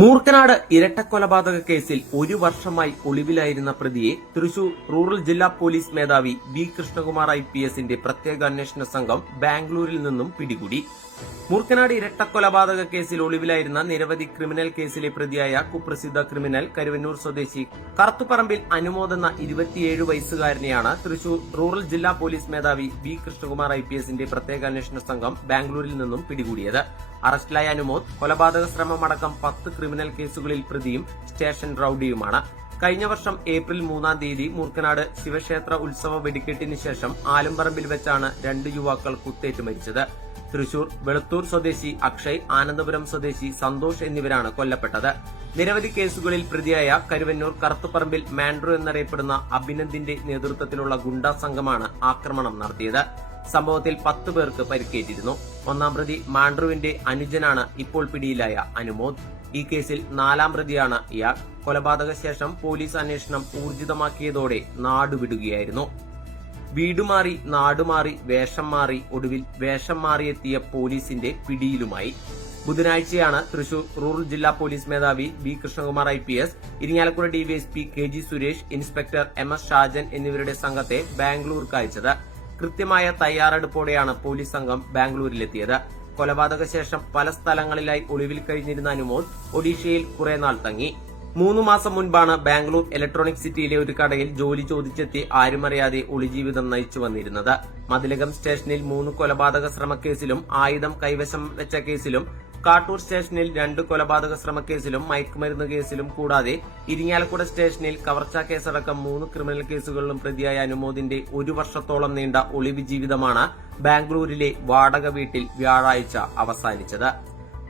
മൂർക്കനാട് ഇരട്ടക്കൊലപാതക കേസിൽ ഒരു വർഷമായി ഒളിവിലായിരുന്ന പ്രതിയെ തൃശൂർ റൂറൽ ജില്ലാ പോലീസ് മേധാവി ബി കൃഷ്ണകുമാർ ഐ പി എസിന്റെ പ്രത്യേക അന്വേഷണ സംഘം ബാംഗ്ലൂരിൽ നിന്നും പിടികൂടി. മൂർക്കനാട് ഇരട്ടക്കൊലപാതക കേസിൽ ഒളിവിലായിരുന്ന നിരവധി ക്രിമിനൽ കേസിലെ പ്രതിയായ കുപ്രസിദ്ധ ക്രിമിനൽ കരുവന്നൂർ സ്വദേശി കറുത്തുപറമ്പിൽ അനുമോദുന്ന ഇരുപത്തിയേഴ് വയസ്സുകാരനെയാണ് തൃശൂർ റൂറൽ ജില്ലാ പോലീസ് മേധാവി ബി കൃഷ്ണകുമാർ ഐ പി എസിന്റെ പ്രത്യേക അന്വേഷണ സംഘം ബാംഗ്ലൂരിൽ നിന്നും പിടികൂടിയത്. അറസ്റ്റിലായ അനുമോദ് കൊലപാതക ശ്രമം അടക്കം പത്ത് ക്രിമിനൽ കേസുകളിൽ പ്രതിയും സ്റ്റേഷൻ റൌഡിയുമാണ്. കഴിഞ്ഞ വർഷം ഏപ്രിൽ മൂന്നാം തീയതി മൂർക്കനാട് ശിവക്ഷേത്ര ഉത്സവ വെടിക്കെട്ടിന് ശേഷം ആലമ്പറമ്പിൽ വെച്ചാണ് രണ്ട് യുവാക്കൾ കുത്തേറ്റ് മരിച്ചത്. തൃശൂർ വെളുത്തൂർ സ്വദേശി അക്ഷയ് ആനന്ദപുരം സ്വദേശി സന്തോഷ് എന്നിവരാണ് കൊല്ലപ്പെട്ടത്. നിരവധി കേസുകളിൽ പ്രതിയായ കരുവന്നൂർ കറുത്തുപറമ്പിൽ മാൻഡ്രു എന്നറിയപ്പെടുന്ന അഭിനന്ദിന്റെ നേതൃത്വത്തിലുള്ള ഗുണ്ടാ സംഘമാണ് ആക്രമണം നടത്തിയത്. സംഭവത്തിൽ പത്ത് പേർക്ക് പരിക്കേറ്റിരുന്നു. ഒന്നാം പ്രതി മാൻഡ്രുവിന്റെ അനുജനാണ് ഇപ്പോൾ പിടിയിലായ അനുമോദ്. ഈ കേസിൽ നാലാം പ്രതിയാണ് ഇയാൾ. കൊലപാതക ശേഷം പോലീസ് അന്വേഷണം ഊർജിതമാക്കിയതോടെ നാടുവിടുകയായിരുന്നു. വീടുമാറി നാടുമാറി വേഷം മാറി ഒടുവിൽ വേഷം മാറിയെത്തിയ പോലീസിന്റെ പിടിയിലുമായി. ബുധനാഴ്ചയാണ് തൃശൂർ റൂറൽ ജില്ലാ പോലീസ് മേധാവി B Krishnakumar I P S Irinjalakuda DYSP K G Suresh inspector M S Shajan എന്നിവരുടെ സംഘത്തെ ബാംഗ്ലൂർക്ക് അയച്ചത്. കൃത്യമായ തയ്യാറെടുപ്പോടെയാണ് പോലീസ് സംഘം ബാംഗ്ലൂരിലെത്തിയത്. കൊലപാതക ശേഷം പല സ്ഥലങ്ങളിലായി ഒളിവിൽ കഴിഞ്ഞിരുന്ന അനുമോൾ ഒഡീഷയിൽ കുറെ നാൾ തങ്ങി. മൂന്ന് മാസം മുൻപാണ് ബാംഗ്ലൂർ ഇലക്ട്രോണിക് സിറ്റിയിലെ ഒരു കടയിൽ ജോലി ചോദിച്ചെത്തി ആരുമറിയാതെ ഒളിജീവിതം നയിച്ചു വന്നിരുന്നത്. മതിലകം സ്റ്റേഷനിൽ മൂന്ന് കൊലപാതക ശ്രമക്കേസിലും ആയുധം കൈവശം വെച്ച കേസിലും കാട്ടൂർ സ്റ്റേഷനിൽ രണ്ട് കൊലപാതക ശ്രമക്കേസിലും മയക്കുമരുന്ന് കേസിലും കൂടാതെ ഇരിങ്ങാലക്കുട സ്റ്റേഷനിൽ കവർച്ചാ കേസടക്കം മൂന്ന് ക്രിമിനൽ കേസുകളിലും പ്രതിയായ അനുമോദിന്റെ ഒരു വർഷത്തോളം നീണ്ട ഒളിവ് ജീവിതമാണ് ബാംഗ്ലൂരിലെ വാടക വീട്ടിൽ വ്യാഴാഴ്ച അവസാനിച്ചത്.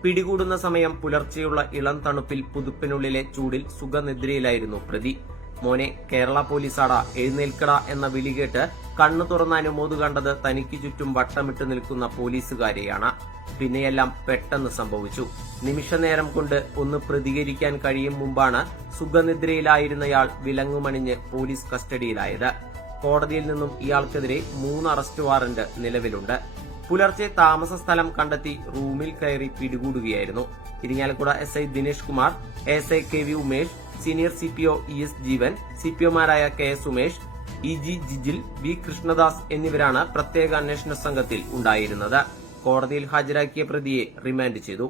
പിടികൂടുന്ന സമയം പുലർച്ചെയുള്ള ഇളം തണുപ്പിൽ പുതുപ്പിനുള്ളിലെ ചൂടിൽ സുഖനിദ്രയിലായിരുന്നു പ്രതി. മോനെ കേരള പോലീസാടാ എഴുന്നേൽക്കട എന്ന വിളി കേട്ട് കണ്ണു തുറന്ന അനുമോദ് കണ്ടത് തനിക്ക് ചുറ്റും വട്ടമിട്ട് നിൽക്കുന്ന പോലീസുകാരെയാണ്. പിന്നെയെല്ലാം പെട്ടെന്ന് സംഭവിച്ചു. നിമിഷനേരം കൊണ്ട് ഒന്ന് പ്രതികരിക്കാൻ കഴിയും മുമ്പാണ് സുഖനിദ്രയിലായിരുന്നയാൾ വിലങ്ങുമണിഞ്ഞ് പോലീസ് കസ്റ്റഡിയിലായത്. കോടതിയിൽ നിന്നും ഇയാൾക്കെതിരെ മൂന്ന് അറസ്റ്റ് വാറന്റ് നിലവിലുണ്ട്. പുലർച്ചെ താമസ സ്ഥലം കണ്ടെത്തി റൂമിൽ കയറി പിടികൂടുകയായിരുന്നു. Irinjalakuda S I Dinesh Kumar S I K V Umesh senior C P O E S Jeevan C P ഒമാരായ K S Umesh E G Jijil V Krishnadas എന്നിവരാണ് പ്രത്യേക അന്വേഷണ സംഘത്തിൽ ഉണ്ടായിരുന്നത്. കോടതിയിൽ ഹാജരാക്കിയ പ്രതിയെ റിമാൻഡ് ചെയ്തു.